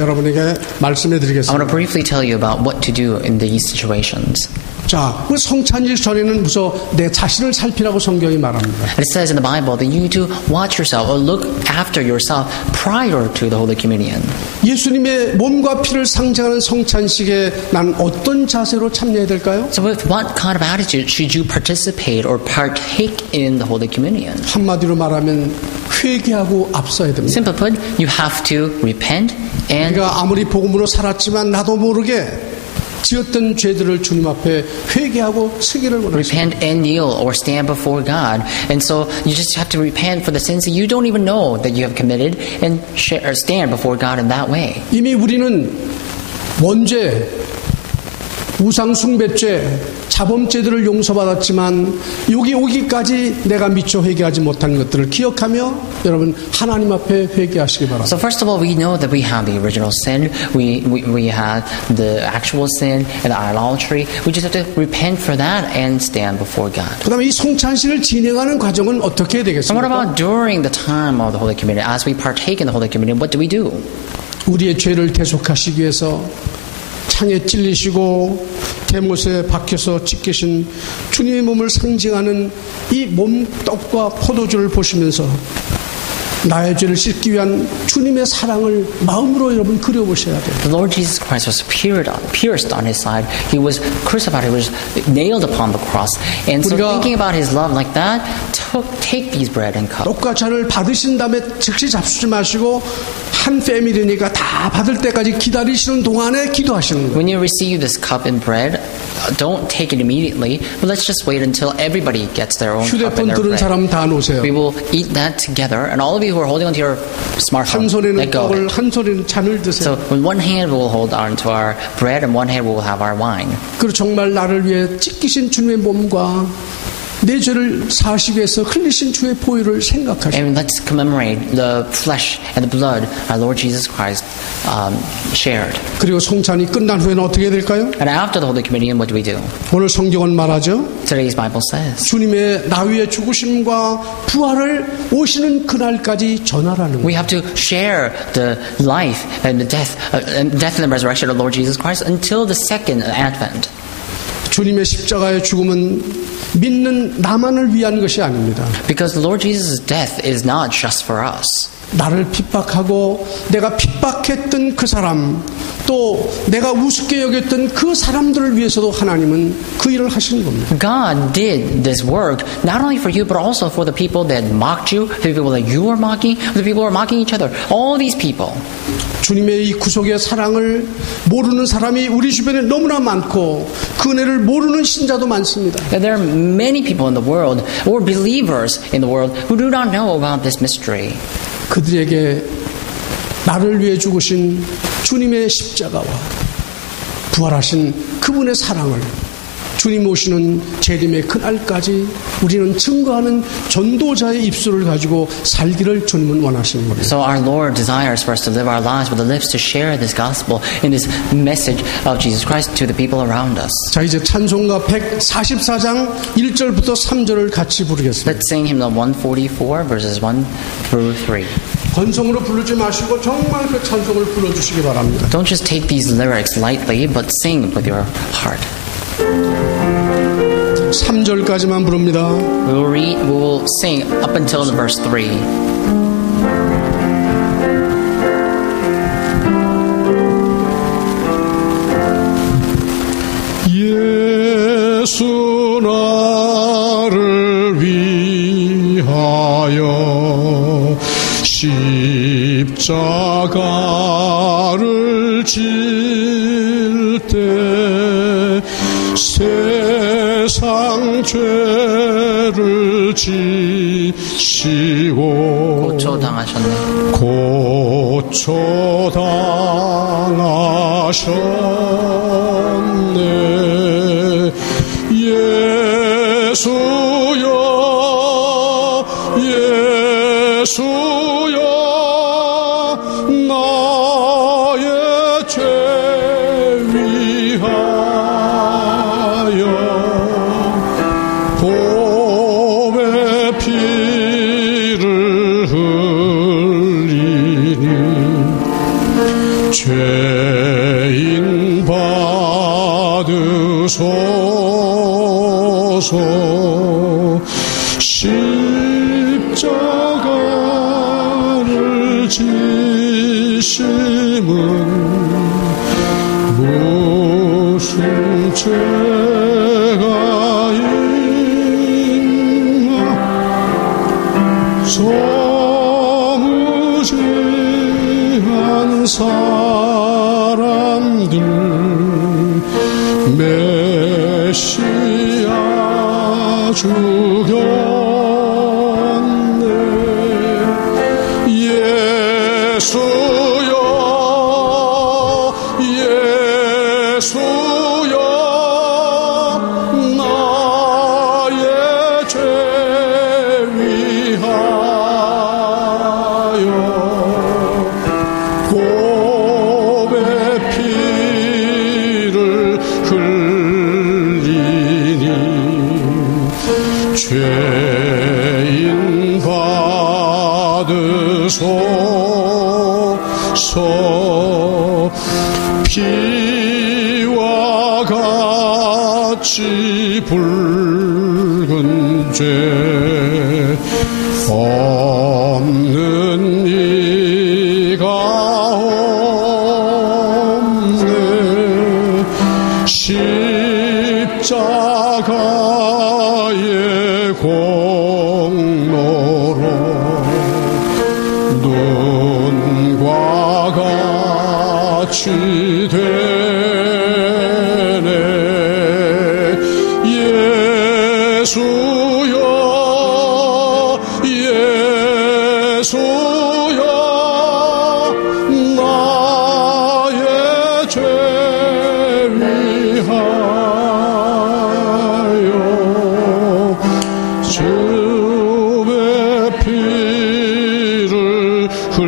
여러분에게 말씀해 I want to 드리겠습니다. briefly tell you about what to do in these situations. 자, 그 성찬일 전에는 무슨 내 자신을 살피라고 성경이 말합니다. It says in the Bible that you to watch yourself or look after yourself prior to the Holy Communion. 예수님의 몸과 피를 상징하는 성찬식에 난 어떤 자세로 참여해야 될까요? So with what kind of attitude should you participate or partake in the Holy Communion? 한마디로 말하면 회개하고 앞서야 됩니다. Simply put, you have to repent and 우리가 아무리 복음으로 살았지만 나도 모르게 지었던 죄들을 주님 앞에 회개하고 쓰기를 원하십니다. repent and kneel or stand before God. And so you just have to repent for the sins that you don't even know that you have committed and stand before God in that way. 이미 우리는 원죄, 우상숭배죄, 자범죄들을 용서받았지만 여기 오기까지 내가 미처 회개하지 못한 것들을 기억하며 여러분 하나님 앞에 회개하시기 바랍니다. So first of all, we know that we have the original sin, we have the actual sin and the idolatry. We just have to repent for that and stand before God. 그다음에 이 성찬식을 진행하는 과정은 어떻게 해야 So what 되겠습니까? about during the time of the Holy Communion? As we partake in the Holy Communion, what do we do? 우리의 죄를 대속하시기 위해서 창에 찔리시고 대못에 박혀서 찢기신 주님의 몸을 상징하는 이 몸떡과 포도주를 보시면서 나의 죄를 씻기 위한 주님의 사랑을 마음으로 여러분 그려보셔야 돼요. The Lord Jesus Christ was pierced on his side. He was crucified. He was nailed upon the cross. And so thinking about his love like that, take these bread and cup. 떡과 잔을 받으신 다음에 즉시 잡수지 마시고 한 패밀리니까 다 받을 때까지 기다리시는 동안에 기도하시는 거예요. When you receive this cup and bread, don't take it immediately, but let's just wait until everybody gets their own cup 휴대폰 and their 들은 bread. 사람 다 놓으세요. We will eat that together, and all of you who are holding onto your smartphone, 한 손에는 let go of 떡을 it. 한 손에는 잔을 드세요. So with one hand we will hold on to our bread, and one hand we will have our wine. 그리고 정말 나를 위해 찢기신 주님의 몸과 내 죄를 사시기 위해서 흘리신 주의 보혈을 생각하시고 And let's commemorate the flesh and the blood our Lord Jesus Christ shared. 그리고 성찬이 끝난 후에는 어떻게 될까요? And after the Holy Communion, what do we do? 오늘 성경은 말하죠. Today's Bible says 주님의 나위의 죽으심과 부활을 오시는 그날까지 전하라는 we 거예요. have to share the life and the death and the resurrection of Lord Jesus Christ until the second advent. 주님의 십자가의 죽음은 믿는 나만을 위한 것이 아닙니다. Because the Lord Jesus' death is not just for us. 나를 핍박하고 내가 핍박했던 그 사람 또 내가 우습게 여겼던 그 사람들을 위해서도 하나님은 그 일을 하시는 겁니다. God did this work not only for you but also for the people that mocked you, the people that you were mocking, the people who were mocking each other. All these people. 주님의 이 구속의 사랑을 모르는 사람이 우리 주변에 너무나 많고 그 은혜를 모르는 신자도 많습니다. There are many people in the world or believers in the world who do not know about this mystery. 그들에게 나를 위해 죽으신 주님의 십자가와 부활하신 그분의 사랑을 주님 오시는 재림의 그날까지 우리는 증거하는 전도자의 입술을 가지고 살기를 주님은 원하시는 겁니다. So our Lord desires for us to live our lives with the lips to share this gospel and this message of Jesus Christ to the people around us. 자, 이제 찬송가 144장 1절부터 3절을 같이 부르겠습니다. Let's sing hymn 144 verses 1 through 3. 건성으로 부르지 마시고 정말 그 찬송을 불러주시기 바랍니다. Don't just take these lyrics lightly, but sing with your heart. 3절까지만 부릅니다. We will sing up until the verse 3. 예수 나를 위하여 십자가를 질 때 세상 죄를 지시고 고초당하셨네. 고초당하셨네. 예수여 예수여 나의 죄 위하여 보배 피를 흘리니 죄인 받으소 주소서. 십자가를 지심은 무슨 죄가 있나. 소무지한 사람들 메시아 죽였네. 예수여 예수여 나의 죄 위하여 곱의 피를 흘리니 죄인 받으소서. 피와 같이 붉은 죄 없는 이가 없네. 십자가의 공로로 눈과 같이 되네. 예수여 예수여 나의 죄 위하여 주의 피를 흘리니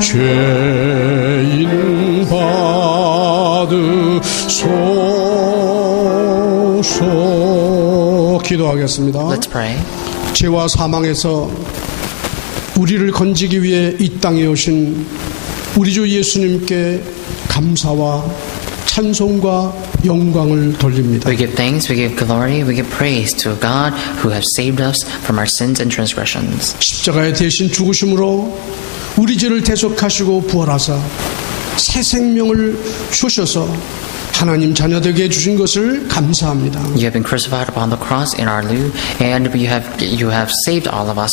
죄인 받으소서. 기도하겠습니다. Let's pray. 죄와 사망에서 우리를 건지기 위해 이 땅에 오신 우리 주 예수님께 감사와 찬송과 영광을 돌립니다. We give thanks, we give glory, we give praise to God who has saved us from our sins and transgressions. 십자가에 대신 죽으심으로 우리 죄를 대속하시고 부활하사 새 생명을 주셔서 하나님 자녀되게 해주신 것을 감사합니다. You have been crucified upon the cross in our lieu, and you have saved all of us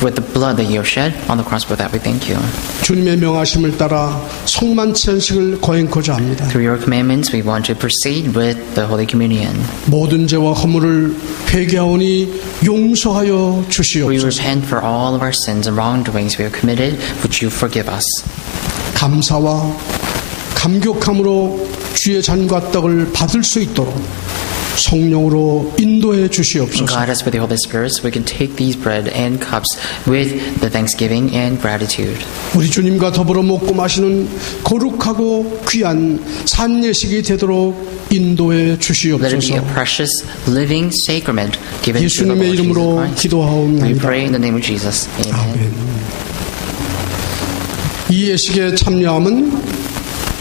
with the blood that you have shed on the cross. For that we thank you. 주님의 명하심을 따라 성만치 안식을 거행코자 합니다. Through your commandments, we want to proceed with the Holy Communion. 모든 죄와 허물을 회개하오니 용서하여 We 주시옵소서. repent for all of our sins and wrongdoings we have committed, which you forgive us. 감사와 감격함으로 주의 잔과 떡을 받을 수 있도록 성령으로 인도해 주시옵소서. Guide us with the Holy Spirit so we can take these bread and cups with the thanksgiving and gratitude. 우리 주님과 더불어 먹고 마시는 거룩하고 귀한 산예식이 되도록 인도해 Let it be 주시옵소서. a precious, living sacrament given to the 예수님의 Lord Jesus 이름으로 Christ. We 기도하옵나이다. pray in the name of Jesus. Amen. 아멘. 이 예식에 참여함은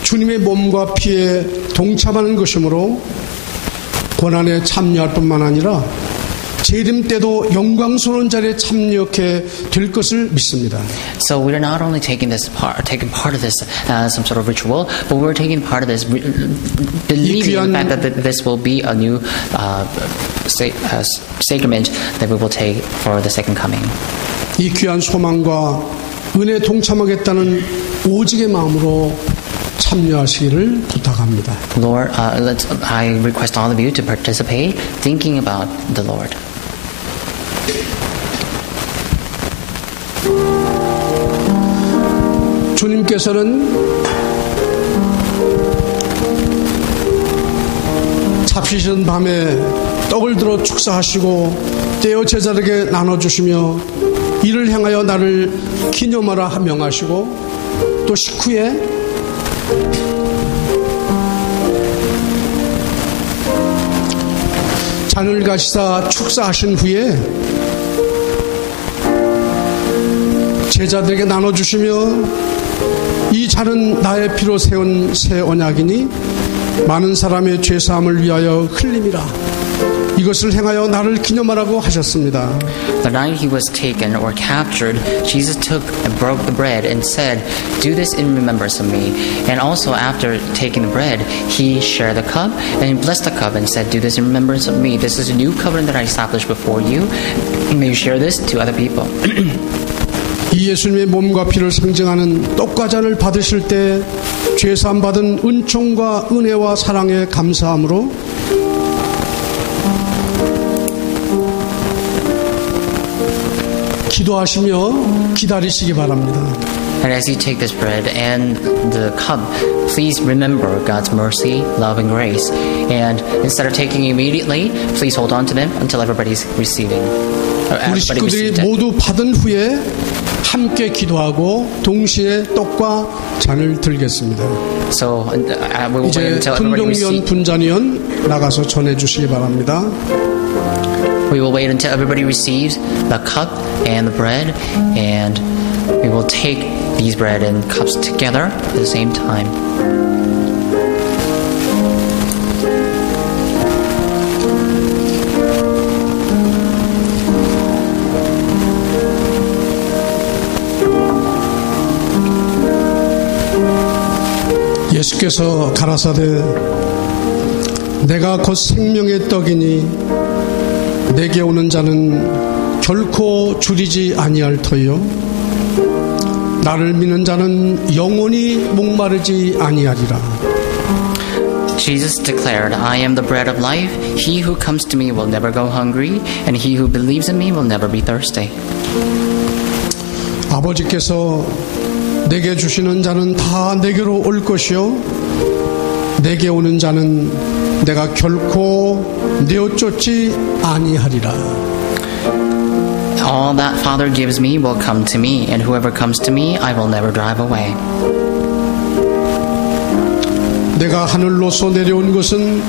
주님의 몸과 피에 동참하는 것이므로 고난에 참여할 뿐만 아니라 재림 때도 영광스러운 자리에 참여하게 될 것을 믿습니다. So we're not only taking part of this as some sort of ritual, but we're taking part of this believing in the fact that this will be a new sacrament that we will take for the second coming. 이 귀한 소망과 은혜에 동참하겠다는 오직의 마음으로 참여하시기를 부탁합니다. Lord, I request all of you to participate, thinking about the Lord. 주님께서는 잡히시던 밤에 떡을 들어 축사하시고 떼어 제자들에게 나눠주시며 이를 향하여 나를 기념하라 명하시고 또 식후에 잔을 가시사 축사하신 후에 제자들에게 나눠주시며 이 잔은 나의 피로 세운 새 언약이니 많은 사람의 죄사함을 위하여 흘림이라. 이것을 행하여 나를 기념하라고 하셨습니다. The night he was taken or captured, Jesus took and broke the bread and said, "Do this in remembrance of me." And also after taking the bread, he shared the cup and he blessed the cup and said, "Do this in remembrance of me. This is a new covenant that I established before you. May you share this to other people." 이 예수님의 몸과 피를 상징하는 떡과 잔을 받으실 때 죄사함 받은 은총과 은혜와 사랑에 감사함으로 기도하시며 기다리시기 바랍니다. And as you take this bread and the cup, please remember God's mercy, love, and grace. And instead of taking immediately, please hold on to them until everybody's receiving. 우리 식구들이 모두 받은 후에 함께 기도하고 동시에 떡과 잔을 들겠습니다. So we will wait 이제 until everybody 분동위원, receives. 분잔위원 나가서 전해주시기 바랍니다. We will wait until everybody receives the cup and the bread, and we will take these bread and cups together at the same time. 예수께서 가라사대 내가 곧 생명의 떡이니 내게 오는 자는 결코 줄이지 아니할 터요 나를 믿는 자는 영원히 목마르지 아니하리라. Jesus declared, "I am the bread of life. He who comes to me will never go hungry, and he who believes in me will never be thirsty." 아버지께서 내게 주시는 자는 다 내게로 올 것이요 내게 오는 자는 내가 결코 내어쫓지 아니하리라. All that Father gives me will come to me, and whoever comes to me, I will never drive away. 내가 하늘로서 내려온 것은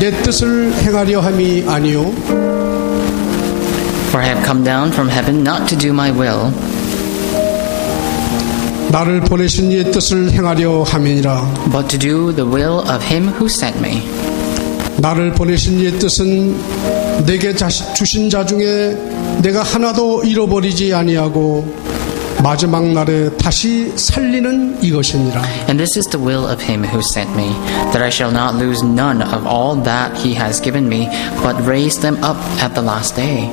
내 뜻을 행하려 함이 아니요 For I have come down from heaven not to do my will, 나를 보내신 이의 뜻을 행하려 함이니라. but to do the will of him who sent me. 나를 보내신 이의 뜻은 내게 주신 자 중에 내가 하나도 잃어버리지 아니하고 마지막 날에 다시 살리는 이것이니라. And this is the will of him who sent me, that I shall not lose none of all that he has given me, but raise them up at the last day.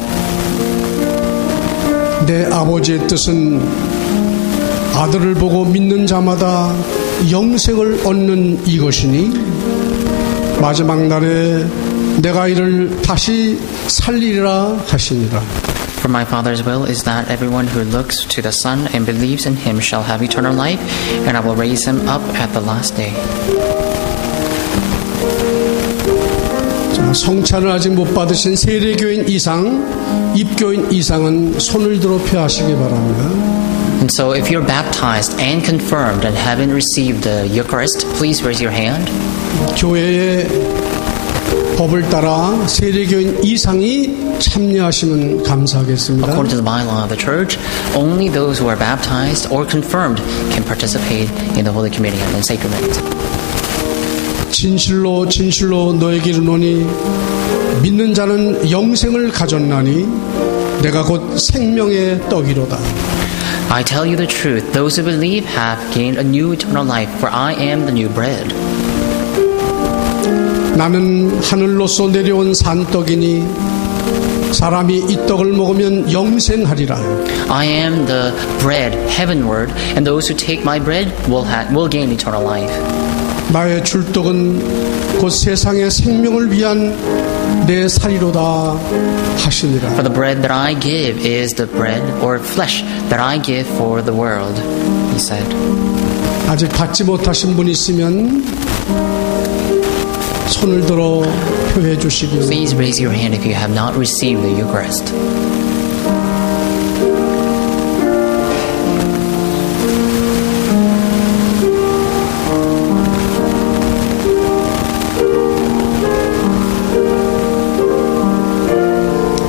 내 아버지의 뜻은 아들을 보고 믿는 자마다 영생을 얻는 이것이니 마지막 날에 내가 이를 다시 살리리라 하시니라. For my Father's will is that everyone who looks to the Son and believes in him shall have eternal life, and I will raise him up at the last day. 성찬을 아직 못 받으신 세례교인 이상, 입교인 이상은 손을 들어 펴하시기 바랍니다. And so if you're baptized and confirmed and haven't received the Eucharist, please raise your hand. 교회의 법을 따라 세례교인 이상이 참여하시면 감사하겠습니다. According to the bylaw of the church, only those who are baptized or confirmed can participate in the Holy Communion and sacrament. 진실로 진실로 너에게 이르노니 믿는 자는 영생을 가졌나니 내가 곧 생명의 떡이로다. I tell you the truth, those who believe have gained a new eternal life, for I am the new bread. 나는 하늘로서 내려온 산떡이니 사람이 이 떡을 먹으면 영생하리라. I am the bread heavenward, and those who take my bread will gain eternal life. 나의 줄떡은 곧 세상의 생명을 위한 내 살이로다 하시니라. For the bread that I give is the bread or flesh that I give for the world, he said. 아직 받지 못하신 분 있으면 손을 들어 표해 주시기. Please raise your hand if you have not received the Eucharist.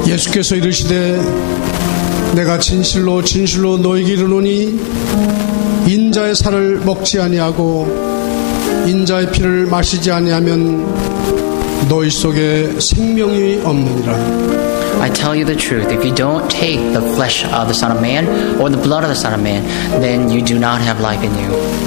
예수께서 이르시되 내가 진실로 진실로 너에게 이르노니 인자의 살을 먹지 아니하고 인자의 피를 마시지 아니하면 너희 속에 생명이 없느니라. I tell you the truth, if you don't take the flesh of the Son of Man or the blood of the Son of Man, then you do not have life in you.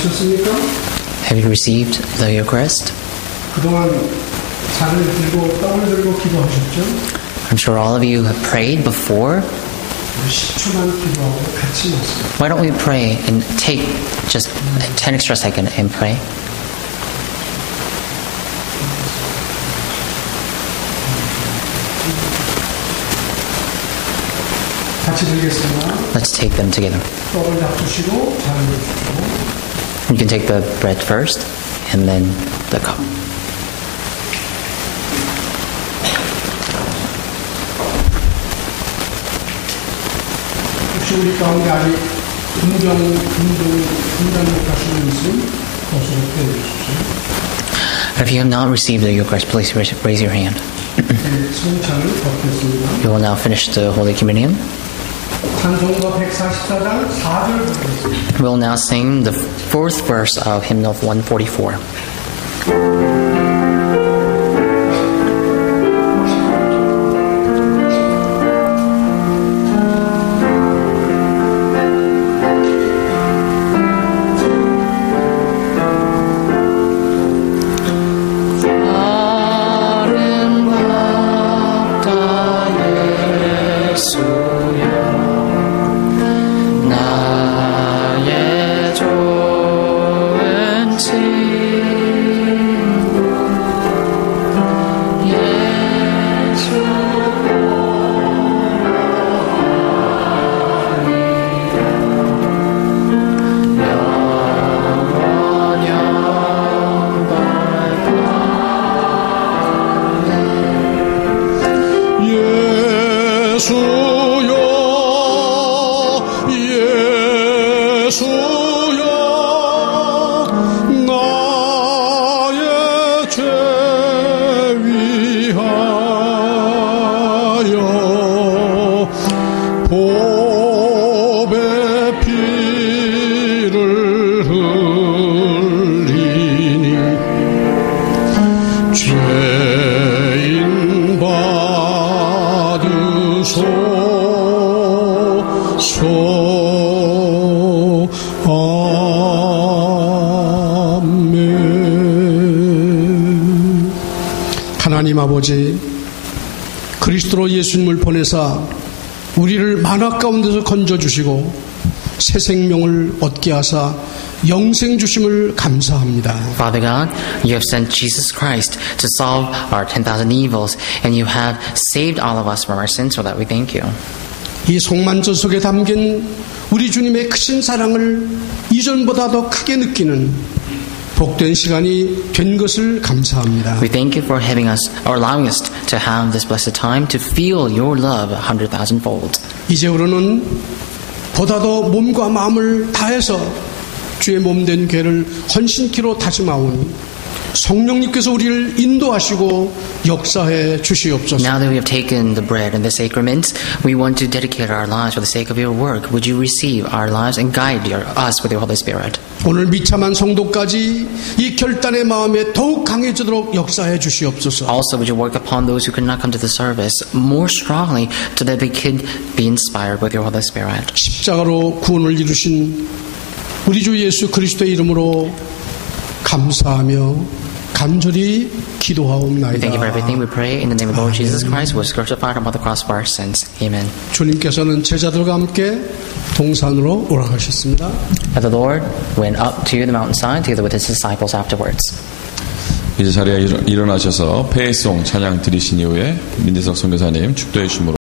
받으셨습니까? Have you received the Eucharist? 그동안 잔을 들고 떡을 들고 기도하셨죠? I'm sure all of you have prayed before. 우리 10초만 기도하고 같이 나서요. Why don't we pray and take just 10 extra seconds and pray? 같이 드리겠습니다. Let's take them together. 떡을 놔두시고 잔을 주시고. You can take the bread first and then the cup. 혹시 우리 가운데 아직 분당 못 가시는 있으면 거기서 빼주십시오. If you have not received the Eucharist, please raise your hand. 성찬을 걷겠습니다. We will now finish the Holy Communion. 찬송가 144장 4절 보겠습니다. We will now sing the fourth verse of hymn of 144. 하나님 아버지, 그리스도로 예수님을 보내사 우리를 만악 가운데서 건져주시고 새 생명을 얻게 하사 영생 주심을 감사합니다. Father God, you have sent Jesus Christ to solve our 10,000 evils, and you have saved all of us from our sins, for that we thank you. 이 송만저 속에 담긴 우리 주님의 크신 사랑을 이전보다 더 크게 느끼는 복된 시간이 된 것을 감사합니다. We thank you for having us, or allowing us to have this blessed time to feel your love 100,000-fold. 이제부로는 보다 더 몸과 마음을 다해서 주의 몸된 교회를 헌신키로 다짐하오니 성령님께서 우리를 인도하시고 역사해 주시옵소서. Now that we have taken the bread and the sacraments, we want to dedicate our lives for the sake of your work. Would you receive our lives and guide us with your Holy Spirit? 오늘 비참한 성도까지 이 결단의 마음에 더욱 강해지도록 역사해 주시옵소서. Also, would you work upon those who could not come to the service more strongly so that they could be inspired with your Holy Spirit? 십자가로 구원을 이루신 우리 주 예수 그리스도의 이름으로 감사하며 간절히 We thank you for everything. 기도하옵나이다. We pray in the name of Lord Jesus Christ, who was crucified upon the cross for our sins. Amen. 주님께서는 제자들과 함께 동산으로 올라가셨습니다. And the Lord went up to the mountainside together with his disciples afterwards. 이제 자리에 일어나셔서 페이송 찬양 드리신 이후에 민대석 선교사님 축도해 주심으로